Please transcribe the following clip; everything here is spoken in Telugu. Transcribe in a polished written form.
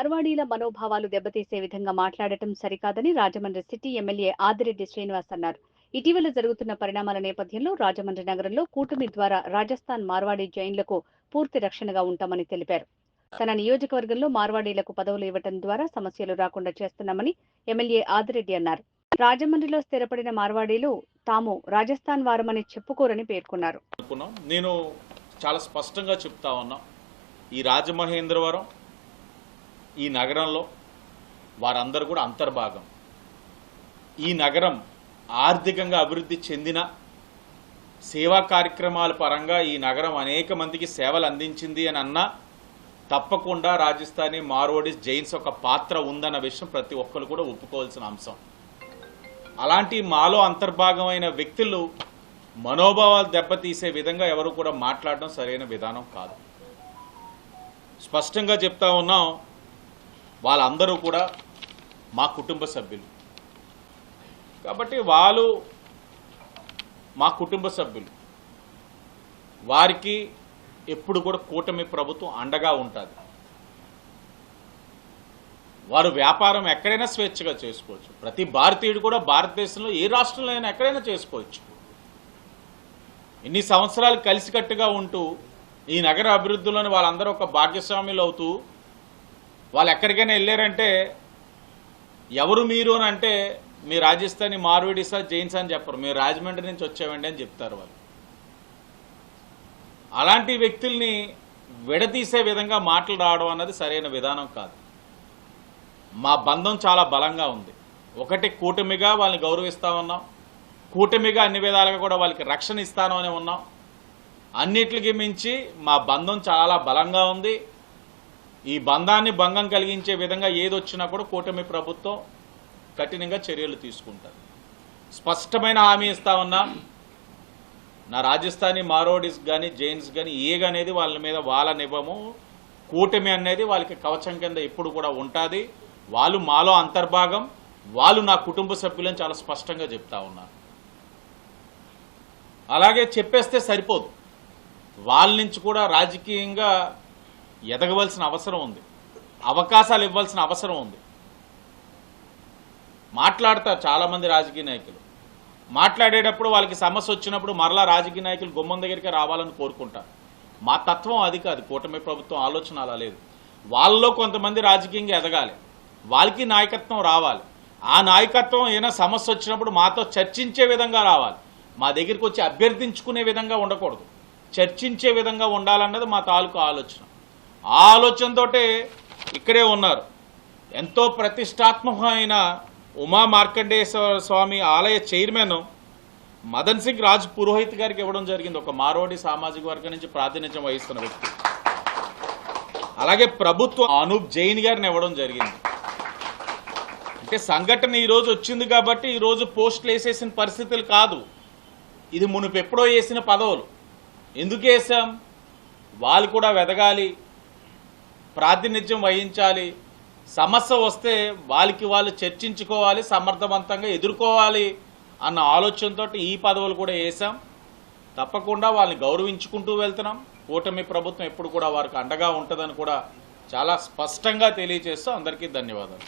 మార్వాడీల మనోభావాలు దెబ్బతీసే విధంగా మాట్లాడటం సరికాదని రాజమండ్రి సిటీ ఎమ్మెల్యే ఆదిరెడ్డి శ్రీనివాస్ అన్నారు. ఇటీవల జరుగుతున్న పరిణామాల నేపథ్యంలో రాజమండ్రి నగరంలో కూటమి ద్వారా రాజస్థాన్ మార్వాడీ జైన్లకు పూర్తి రక్షణగా ఉంటామని తెలిపారు. తన నియోజకవర్గంలో మార్వాడీలకు పదవులు ఇవ్వటం ద్వారా సమస్యలు రాకుండా చేస్తున్నామని ఎమ్మెల్యే ఆదిరెడ్డి అన్నారు. రాజమండ్రిలో స్థిరపడిన మార్వాడీలు తాము రాజస్థాన్ వారమని చెప్పుకోరని పేర్కొన్నారు. నేను చాలా స్పష్టంగా చెప్తా ఉన్నా, ఈ రాజమహేంద్రవరం ఈ నగరంలో వారందరూ కూడా అంతర్భాగం. ఈ నగరం ఆర్థికంగా అభివృద్ధి చెందిన సేవా కార్యక్రమాల పరంగా ఈ నగరం అనేక మందికి సేవలు అందించింది అని అన్నా తప్పకుండా రాజస్థానీ మార్వాడీస్ జైన్స్ ఒక పాత్ర ఉందన్న విషయం ప్రతి ఒక్కరు కూడా ఒప్పుకోవాల్సిన అంశం. అలాంటి మాలో అంతర్భాగమైన వ్యక్తులు మనోభావాలు దెబ్బతీసే విధంగా ఎవరు కూడా మాట్లాడడం సరైన విధానం కాదు. స్పష్టంగా చెప్తా ఉన్నాం, వాళ్ళందరూ కూడా మా కుటుంబ సభ్యులు కాబట్టి వాళ్ళు మా కుటుంబ సభ్యులు. వారికి ఎప్పుడు కూడా కూటమి ప్రభుత్వం అండగా ఉంటుంది. వారు వ్యాపారం ఎక్కడైనా స్వేచ్ఛగా చేసుకోవచ్చు. ప్రతి భారతీయుడు కూడా భారతదేశంలో ఏ రాష్ట్రంలో అయినా ఎక్కడైనా చేసుకోవచ్చు. ఇన్ని సంవత్సరాలు కలిసికట్టుగా ఉంటూ ఈ నగర అభివృద్ధిలోని వాళ్ళందరూ ఒక భాగ్యస్వాములు అవుతూ వాళ్ళు ఎక్కడికైనా వెళ్ళారంటే ఎవరు మీరు అని అంటే మీ రాజస్థానీ మార్వాడీసా జైన్స్ అని చెప్పరు, మీరు రాజమండ్రి నుంచి వచ్చామండి అని చెప్తారు వాళ్ళు. అలాంటి వ్యక్తుల్ని విడదీసే విధంగా మాటలు రావడం అన్నది సరైన విధానం కాదు. మా బంధం చాలా బలంగా ఉంది. ఒకటి, కూటమిగా వాళ్ళని గౌరవిస్తా ఉన్నాం, కూటమిగా అన్ని విధాలుగా కూడా వాళ్ళకి రక్షణ ఇస్తాను అని ఉన్నాం. అన్నిటికి మించి మా బంధం చాలా బలంగా ఉంది. ఈ బంధాన్ని భంగం కలిగించే విధంగా ఏదొచ్చినా కూడా కూటమి ప్రభుత్వం కఠినంగా చర్యలు తీసుకుంటారు. స్పష్టమైన హామీ ఇస్తా ఉన్నా, నా రాజస్థానీ మార్వాడీస్ కానీ జైన్స్ కానీ ఏగనేది వాళ్ళ మీద వాళ్ళనివ్వము. కూటమి అనేది వాళ్ళకి కవచం కింద ఎప్పుడు కూడా ఉంటుంది. వాళ్ళు మాలో అంతర్భాగం, వాళ్ళు నా కుటుంబ సభ్యులని చాలా స్పష్టంగా చెప్తా ఉన్నారు. అలాగే చెప్పేస్తే సరిపోదు, వాళ్ళ నుంచి కూడా రాజకీయంగా ఎదగవలసిన అవసరం ఉంది, అవకాశాలు ఇవ్వాల్సిన అవసరం ఉంది. మాట్లాడతారు చాలామంది రాజకీయ నాయకులు. మాట్లాడేటప్పుడు వాళ్ళకి సమస్య వచ్చినప్పుడు మరలా రాజకీయ నాయకులు గుమ్మం దగ్గరికి రావాలని కోరుకుంటారు. మా తత్వం అది కాదు, కూటమి ప్రభుత్వం ఆలోచన అలా లేదు. వాళ్ళలో కొంతమంది రాజకీయంగా ఎదగాలి, వాళ్ళకి నాయకత్వం రావాలి. ఆ నాయకత్వం ఏదైనా సమస్య వచ్చినప్పుడు మాతో చర్చించే విధంగా రావాలి. మా దగ్గరికి వచ్చి అభ్యర్థించుకునే విధంగా ఉండకూడదు, చర్చించే విధంగా ఉండాలన్నది మా తాలూకు ఆలోచన. ఆ ఆలోచనతో ఇక్కడే ఉన్నారు. ఎంతో ప్రతిష్టాత్మకమైన ఉమా మార్కండేశ్వర స్వామి ఆలయ చైర్మన్ మదన్ సింగ్ రాజ్ పురోహిత్ గారికి ఇవ్వడం జరిగింది, ఒక మార్వాడి సామాజిక వర్గం నుంచి ప్రాతినిధ్యం వహిస్తున్న వ్యక్తి. అలాగే ప్రభుత్వం అనూప్ జైన్ గారిని ఇవ్వడం జరిగింది. అంటే సంఘటన ఈరోజు వచ్చింది కాబట్టి ఈరోజు పోస్టులు వేసేసిన పరిస్థితులు కాదు. ఇది మునుపు ఎప్పుడో వేసిన పదవులు. ఎందుకు వేసాం? వాళ్ళు కూడా వెదగాలి, ప్రాతినిధ్యం వహించాలి. సమస్య వస్తే వాళ్ళకి వాళ్ళు చర్చించుకోవాలి, సమర్థవంతంగా ఎదుర్కోవాలి అన్న ఆలోచనతో ఈ పదవులు కూడా వేసాం. తప్పకుండా వాళ్ళని గౌరవించుకుంటూ వెళ్తున్నాం. కూటమి ప్రభుత్వం ఎప్పుడు కూడా వారికి అండగా ఉంటుందని కూడా చాలా స్పష్టంగా తెలియజేస్తూ అందరికీ ధన్యవాదాలు.